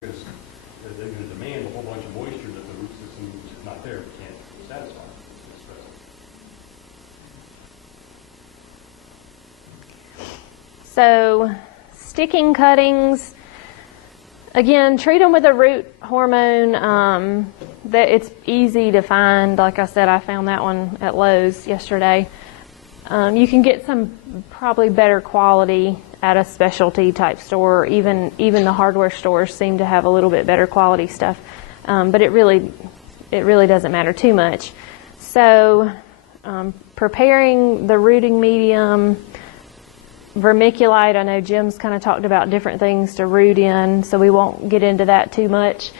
because they're going to demand a whole bunch of moisture that the root system is not there, can't satisfy. So sticking cuttings, again, treat them with a root hormone. That it's easy to find. Like I said, I found that one at Lowe's yesterday. You can get some probably better quality at a specialty type store. Even the hardware stores seem to have a little bit better quality stuff. But it really doesn't matter too much. So preparing the rooting medium, vermiculite, I know Jim's kind of talked about different things to root in, so we won't get into that too much.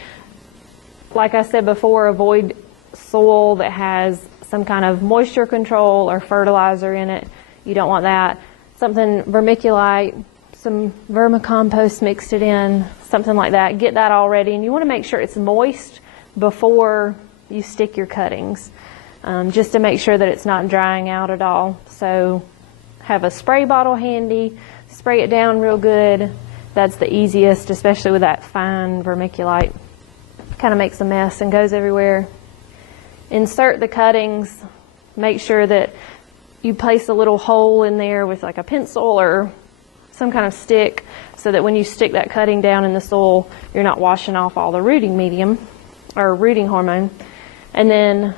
Like I said before, avoid soil that has some kind of moisture control or fertilizer in it. You don't want that. Something vermiculite, some vermicompost mixed it in, something like that. Get that all ready, and you want to make sure it's moist before you stick your cuttings, just to make sure that it's not drying out at all. So have a spray bottle handy, spray it down real good. That's the easiest, especially with that fine vermiculite. Kind of makes a mess and goes everywhere. Insert the cuttings. Make sure that you place a little hole in there with like a pencil or some kind of stick, so that when you stick that cutting down in the soil, you're not washing off all the rooting medium or rooting hormone. And then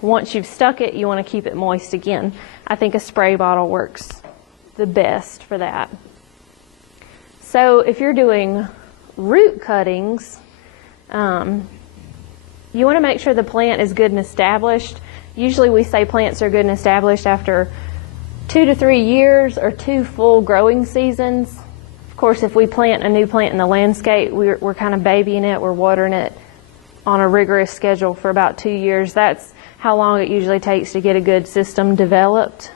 once you've stuck it, you want to keep it moist again. I think a spray bottle works the best for that. So if you're doing root cuttings, you want to make sure the plant is good and established. Usually we say plants are good and established after 2 to 3 years or 2 full growing seasons. Of course, if we plant a new plant in the landscape, we're kind of babying it, we're watering it on a rigorous schedule for about 2 years. That's how long it usually takes to get a good system developed.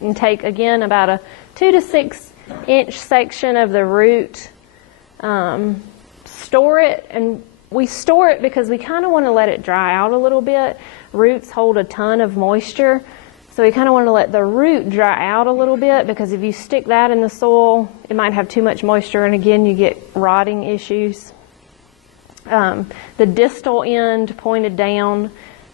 And take, again, about a 2 to 6 inch section of the root, store it, and we store it because we kind of want to let it dry out a little bit. Roots hold a ton of moisture, so we kind of want to let the root dry out a little bit, because if you stick that in the soil, it might have too much moisture, and again, you get rotting issues. The distal end pointed down,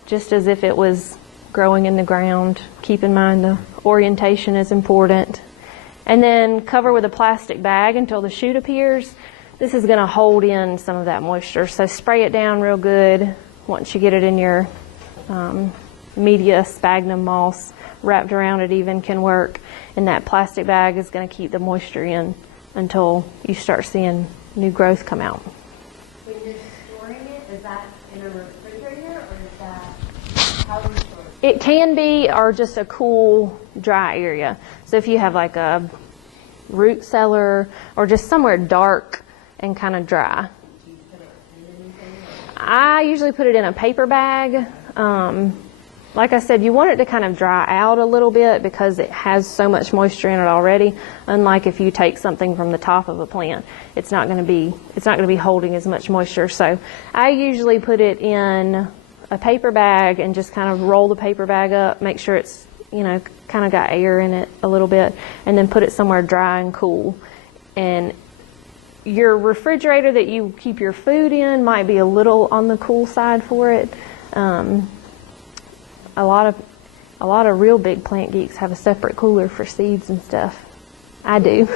just as if it was growing in the ground. Keep in mind the orientation is important. And then cover with a plastic bag until the shoot appears. This is going to hold in some of that moisture, so spray it down real good. Once you get it in your media, sphagnum moss wrapped around it even can work, and that plastic bag is going to keep the moisture in until you start seeing new growth come out. When you're storing it, is that in a refrigerator, or is that, how do you store it? It can be, or just a cool, dry area. So if you have like a root cellar or just somewhere dark and kind of dry. Do you put it in anything? I usually put it in a paper bag. Like I said, you want it to kind of dry out a little bit because it has so much moisture in it already. Unlike if you take something from the top of a plant, it's not going to be holding as much moisture. So I usually put it in a paper bag and just kind of roll the paper bag up, make sure it's, kind of got air in it a little bit, and then put it somewhere dry and cool. And your refrigerator that you keep your food in might be a little on the cool side for it. A lot of real big plant geeks have a separate cooler for seeds and stuff. I do.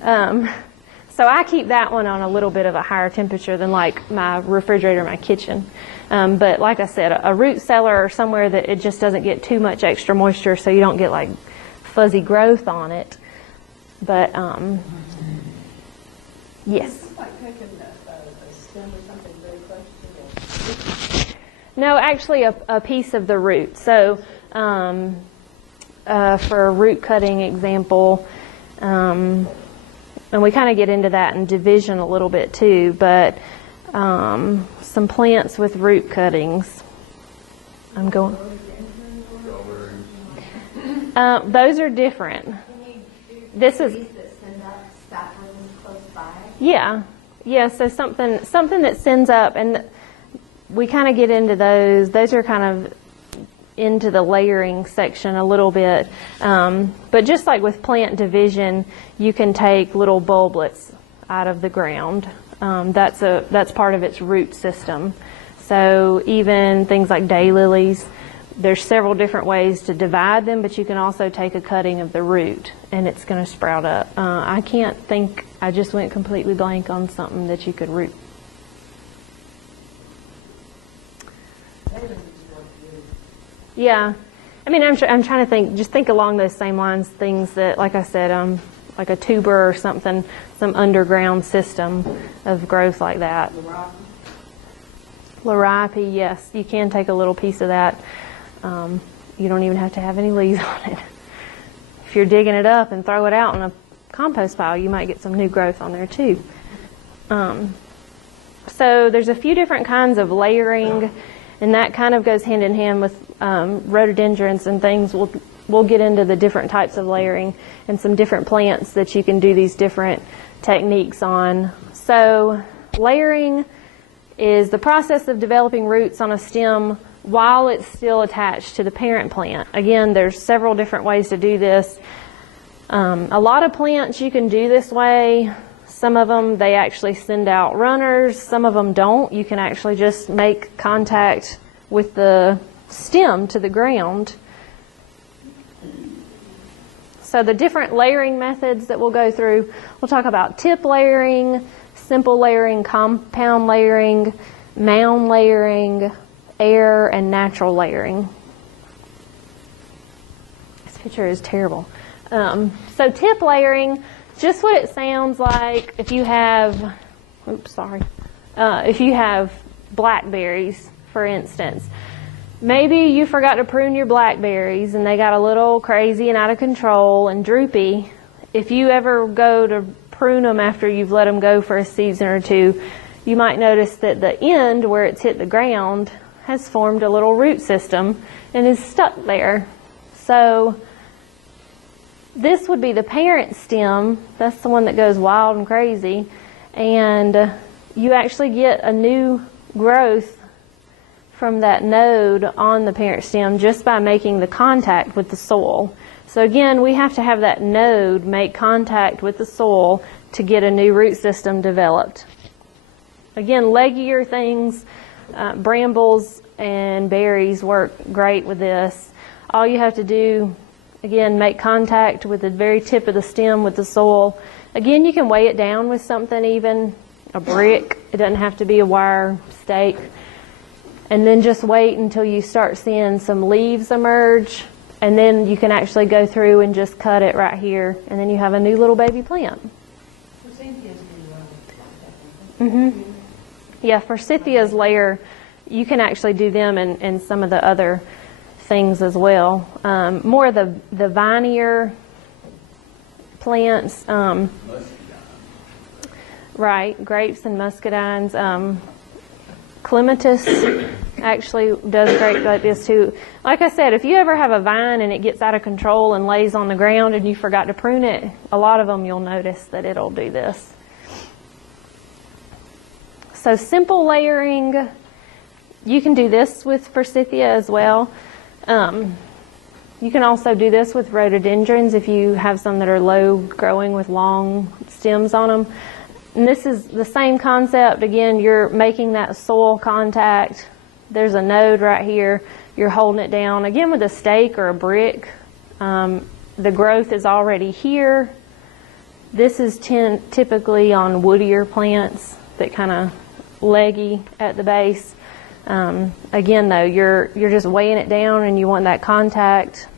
So I keep that one on a little bit of a higher temperature than like my refrigerator in my kitchen. But like I said, a root cellar or somewhere that it just doesn't get too much extra moisture, so you don't get like fuzzy growth on it. But yes. It's like taking a stem or something very close to the... No, actually a piece of the root. So for a root cutting example, and we kind of get into that in division a little bit too, but some plants with root cuttings. I'm going. Those are different. This is. Yeah. So something that sends up, and we kind of get into those. Those are kind of into the layering section a little bit. But just like with plant division, you can take little bulblets out of the ground. That's part of its root system. So even things like daylilies, there's several different ways to divide them, but you can also take a cutting of the root and it's going to sprout up. I can't think, I just went completely blank on something that you could root. Yeah. I mean, I'm trying to think, just think along those same lines, things that, like I said, like a tuber or something, some underground system of growth like that. Liripe, yes, you can take a little piece of that. You don't even have to have any leaves on it. If you're digging it up and throw it out in a compost pile, you might get some new growth on there too. So there's a few different kinds of layering, and that kind of goes hand in hand with rhododendrons and things. We'll get into the different types of layering and some different plants that you can do these different techniques on. So layering is the process of developing roots on a stem while it's still attached to the parent plant. Again, there's several different ways to do this. A lot of plants you can do this way. Some of them, they actually send out runners. Some of them don't. You can actually just make contact with the stem to the ground. So the different layering methods that we'll go through, we'll talk about tip layering, simple layering, compound layering, mound layering, air, and natural layering. This picture is terrible. So tip layering, just what it sounds like if you have, if you have blackberries, for instance. Maybe you forgot to prune your blackberries and they got a little crazy and out of control and droopy. If you ever go to prune them after you've let them go for a season or two, you might notice that the end where it's hit the ground has formed a little root system and is stuck there. So this would be the parent stem. That's the one that goes wild and crazy. And you actually get a new growth from that node on the parent stem just by making the contact with the soil. So again, we have to have that node make contact with the soil to get a new root system developed. Again, leggier things, brambles and berries work great with this. All you have to do, again, make contact with the very tip of the stem with the soil. Again, you can weigh it down with something, even a brick. It doesn't have to be a wire stake. And then just wait until you start seeing some leaves emerge, and then you can actually go through and just cut it right here, and then you have a new little baby plant. Yeah, forsythia's layer, you can actually do them in some of the other things as well. More of the vinier plants, right, grapes and muscadines. Clematis actually does great like this too. Like I said, if you ever have a vine and it gets out of control and lays on the ground and you forgot to prune it, a lot of them you'll notice that it'll do this. So simple layering, you can do this with forsythia as well. You can also do this with rhododendrons if you have some that are low growing with long stems on them. And this is the same concept. Again, you're making that soil contact. There's a node right here. You're holding it down. Again, with a stake or a brick, the growth is already here. This is typically on woodier plants that kind of leggy at the base. Again, though, you're just weighing it down and you want that contact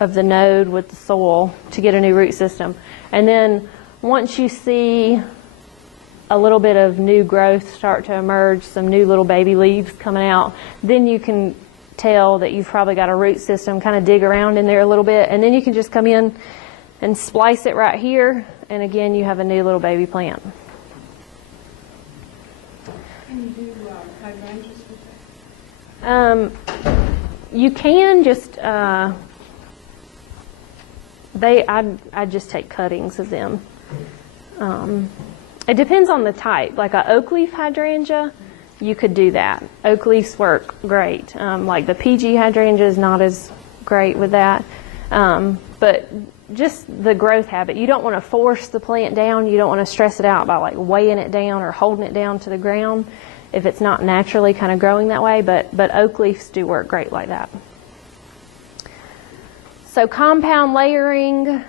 of the node with the soil to get a new root system. And then once you see a little bit of new growth start to emerge, some new little baby leaves coming out, then you can tell that you've probably got a root system. Kind of dig around in there a little bit, and then you can just come in and splice it right here, and again you have a new little baby plant. Can you do hydrangeas with that? You can just I just take cuttings of them. It depends on the type. Like a oak leaf hydrangea, you could do that. Oak leaves work great. Like the PG hydrangea is not as great with that. but just the growth habit. You don't want to force the plant down. You don't want to stress it out by like weighing it down or holding it down to the ground if it's not naturally kind of growing that way, but oak leaves do work great like that. So compound layering,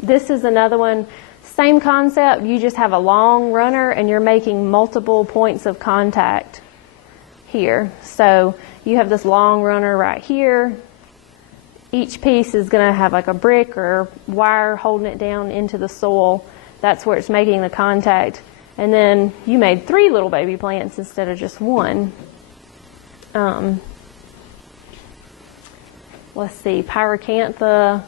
this is another one. Same concept, you just have a long runner and you're making multiple points of contact here. So you have this long runner right here. Each piece is going to have like a brick or wire holding it down into the soil. That's where it's making the contact. And then you made 3 little baby plants instead of just 1. Let's see, pyracantha,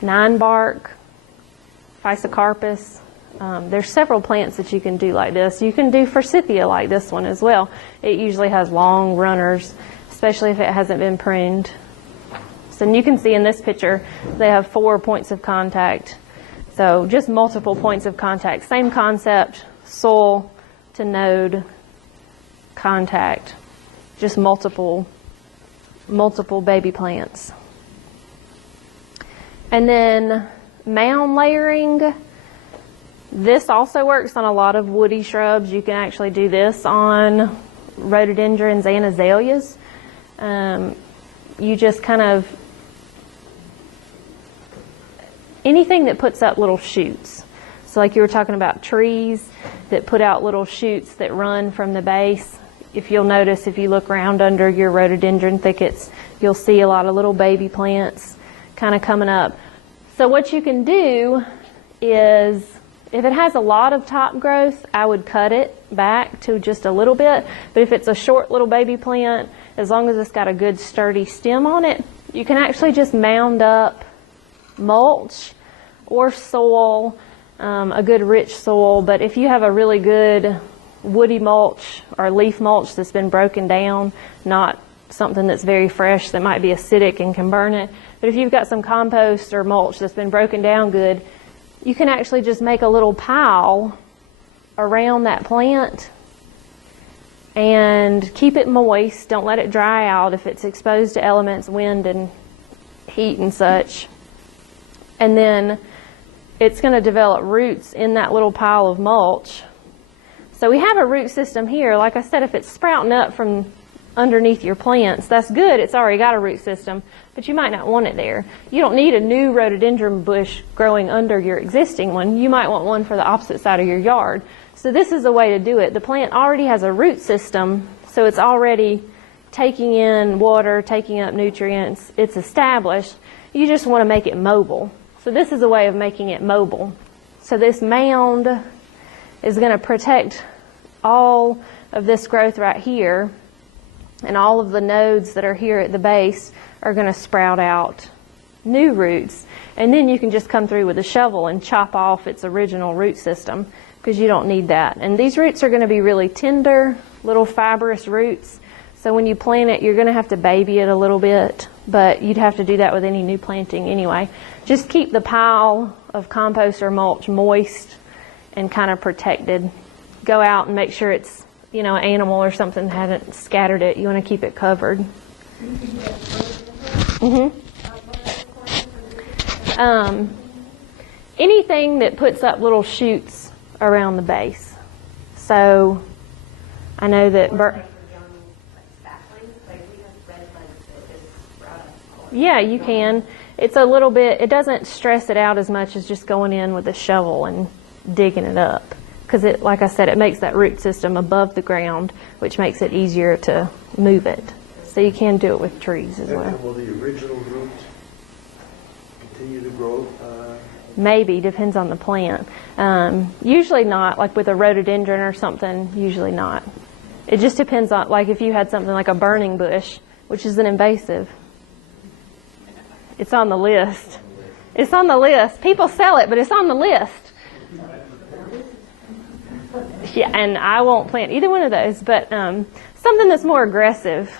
9-bark, physocarpus. There's several plants that you can do like this. You can do forsythia like this one as well. It usually has long runners, especially if it hasn't been pruned. So you can see in this picture, they have 4 points of contact. So just multiple points of contact. Same concept, soil to node contact. Just multiple baby plants. And then mound layering. This also works on a lot of woody shrubs. You can actually do this on rhododendrons and azaleas. You just kind of, anything that puts up little shoots. So like you were talking about trees that put out little shoots that run from the base. If you'll notice, if you look around under your rhododendron thickets, you'll see a lot of little baby plants kind of coming up. So what you can do is, if it has a lot of top growth, I would cut it back to just a little bit. But if it's a short little baby plant, as long as it's got a good sturdy stem on it, you can actually just mound up mulch or soil, a good rich soil. But if you have a really good woody mulch or leaf mulch that's been broken down, not something that's very fresh that might be acidic and can burn it, but if you've got some compost or mulch that's been broken down good, you can actually just make a little pile around that plant and keep it moist. Don't let it dry out if it's exposed to elements, wind and heat and such. And then it's going to develop roots in that little pile of mulch. So we have a root system here. Like I said, if it's sprouting up from underneath your plants, that's good. It's already got a root system, but you might not want it there. You don't need a new rhododendron bush growing under your existing one. You might want one for the opposite side of your yard. So this is a way to do it. The plant already has a root system, so it's already taking in water, taking up nutrients. It's established. You just want to make it mobile. So this is a way of making it mobile. So this mound is going to protect all of this growth right here, and all of the nodes that are here at the base are going to sprout out new roots. And then you can just come through with a shovel and chop off its original root system, because you don't need that. And these roots are going to be really tender, little fibrous roots. So when you plant it, you're going to have to baby it a little bit, but you'd have to do that with any new planting anyway. Just keep the pile of compost or mulch moist and kind of protected. Go out and make sure it's, an animal or something hasn't scattered it. You want to keep it covered. Anything that puts up little shoots around the base. So I know that yeah, you can. It's a little bit, it doesn't stress it out as much as just going in with a shovel and digging it up. Because it, like I said, it makes that root system above the ground, which makes it easier to move it. So you can do it with trees as well. Will the original root continue to grow? Maybe, depends on the plant. Usually not, like with a rhododendron or something, usually not. It just depends on, like if you had something like a burning bush, which is an invasive. It's on the list. It's on the list. People sell it, but it's on the list. Yeah, and I won't plant either one of those, but something that's more aggressive.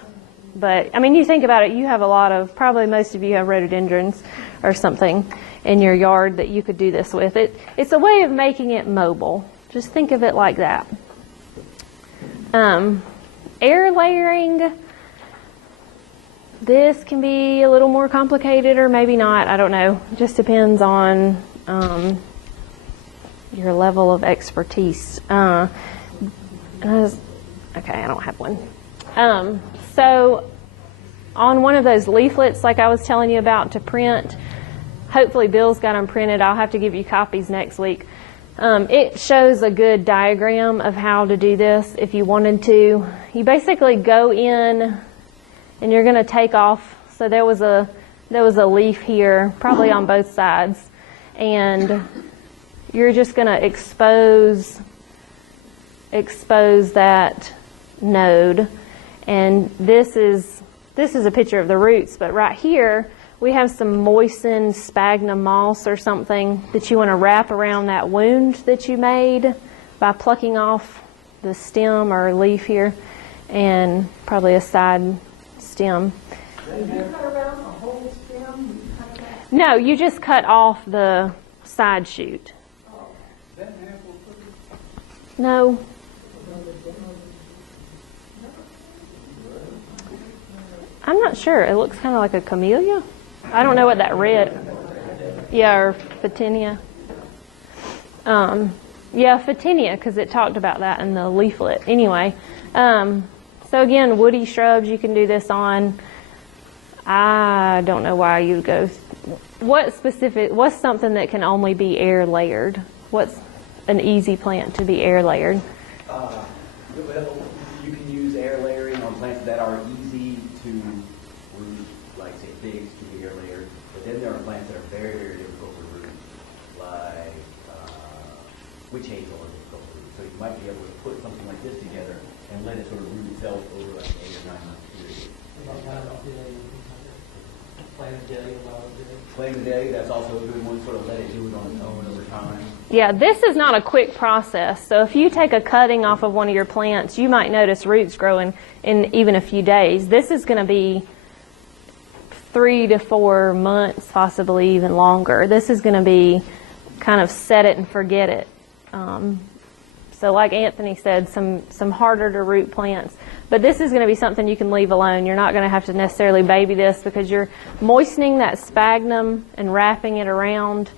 But, I mean, you think about it, you have a lot of, probably most of you have rhododendrons or something in your yard that you could do this with. It's a way of making it mobile. Just think of it like that. Air layering, This can be a little more complicated or maybe not. I don't know. It just depends on your level of expertise. Okay, I don't have one. So on one of those leaflets like I was telling you about to print, hopefully Bill's got them printed. I'll have to give you copies next week. It shows a good diagram of how to do this if you wanted to. You basically go in and you're going to take off. So there was a leaf here, probably on both sides, and you're just going to expose that node. And this is a picture of the roots, but right here we have some moistened sphagnum moss or something that you want to wrap around that wound that you made by plucking off the stem or leaf here, and probably a side stem. Did you cut around the whole stem? You cut that? No, you just cut off the side shoot. Oh, Is that an apple cookie? No. I'm not sure. It looks kind of like a camellia. I don't know what that red. Yeah, or Photinia. Yeah, Photinia, because it talked about that in the leaflet. Anyway, so again, woody shrubs you can do this on. I don't know why you'd go. What's something that can only be air layered? What's an easy plant to be air layered? Well, you can use air layering on plants that are easy to root, like say figs can be air layered. But then there are plants that are very, very difficult to root, like witch hazel is difficult to root. So you might be able to put something like this together and let it sort of root itself over like an 8 or 9 month period. Flame of day, that's also a good one. Sort of let it do it on its own over time. Yeah, this is not a quick process. So if you take a cutting off of one of your plants, you might notice roots growing in even a few days. This is going to be 3 to 4 months, possibly even longer. This is going to be kind of set it and forget it. So like Anthony said, some harder to root plants. But this is going to be something you can leave alone. You're not going to have to necessarily baby this because you're moistening that sphagnum and wrapping it around,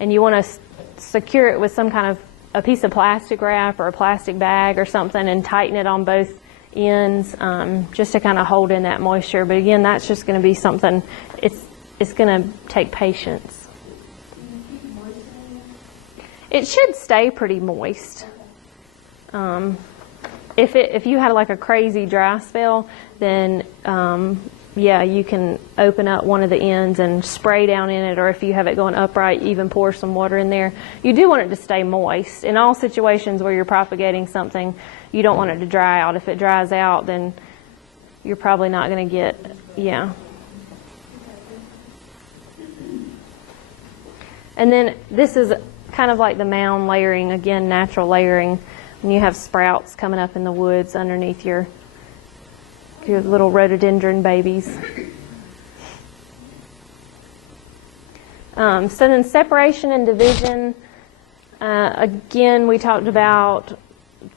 and you want to secure it with some kind of a piece of plastic wrap or a plastic bag or something and tighten it on both ends just to kind of hold in that moisture. But again, that's just going to be something, it's going to take patience. It should stay pretty moist. If you had like a crazy dry spell, then yeah, you can open up one of the ends and spray down in it, or if you have it going upright, even pour some water in there. You do want it to stay moist. In all situations where you're propagating something, you don't want it to dry out. If it dries out, then you're probably not going to get, yeah. And then this is kind of like the mound layering, again, natural layering. When you have sprouts coming up in the woods underneath your little rhododendron babies. So then separation and division. Again, we talked about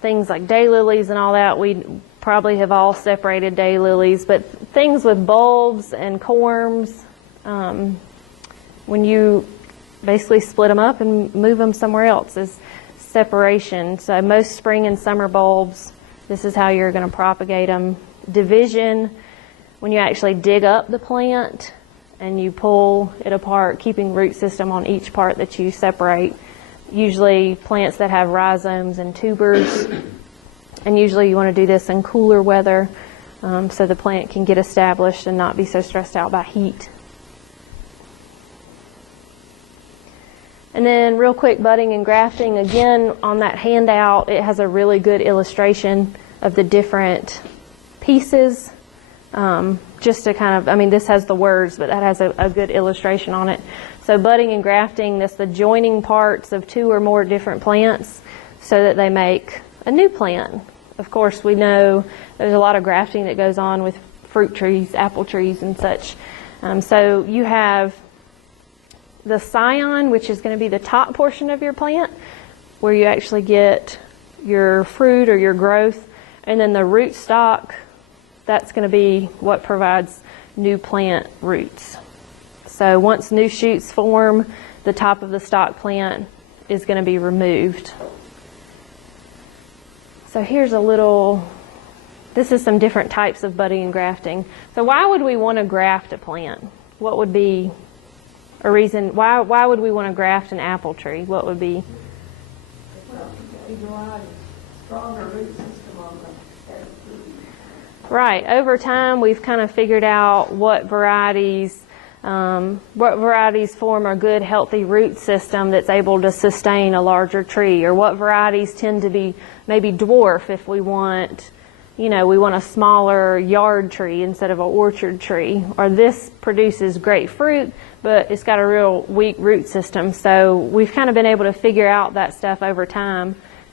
things like daylilies and all that. We probably have all separated daylilies, but things with bulbs and corms, when you basically split them up and move them somewhere else is separation. So most spring and summer bulbs, this is how you're going to propagate them. Division, when you actually dig up the plant and you pull it apart, keeping root system on each part that you separate. Usually plants that have rhizomes and tubers, and usually you want to do this in cooler weather so the plant can get established and not be so stressed out by heat. And then real quick, budding and grafting. Again, on that handout, it has a really good illustration of the different pieces. Just to kind of, I mean, this has the words, but that has a good illustration on it. So budding and grafting, that's the joining parts of 2 or more different plants so that they make a new plant. Of course, we know there's a lot of grafting that goes on with fruit trees, apple trees, and such. So you have the scion, which is going to be the top portion of your plant, where you actually get your fruit or your growth, and then the root stock, that's going to be what provides new plant roots. So once new shoots form, the top of the stock plant is going to be removed. So here's a little, this is some different types of budding and grafting. So why would we want to graft a plant? What would be a reason, why would we want to graft an apple tree? What would be? Well, you go out and stronger root system on the head food. Right. Over time, we've kind of figured out what varieties form a good, healthy root system that's able to sustain a larger tree, or what varieties tend to be maybe dwarf if we want, we want a smaller yard tree instead of an orchard tree, or this produces great fruit, but it's got a real weak root system. So we've kind of been able to figure out that stuff over time.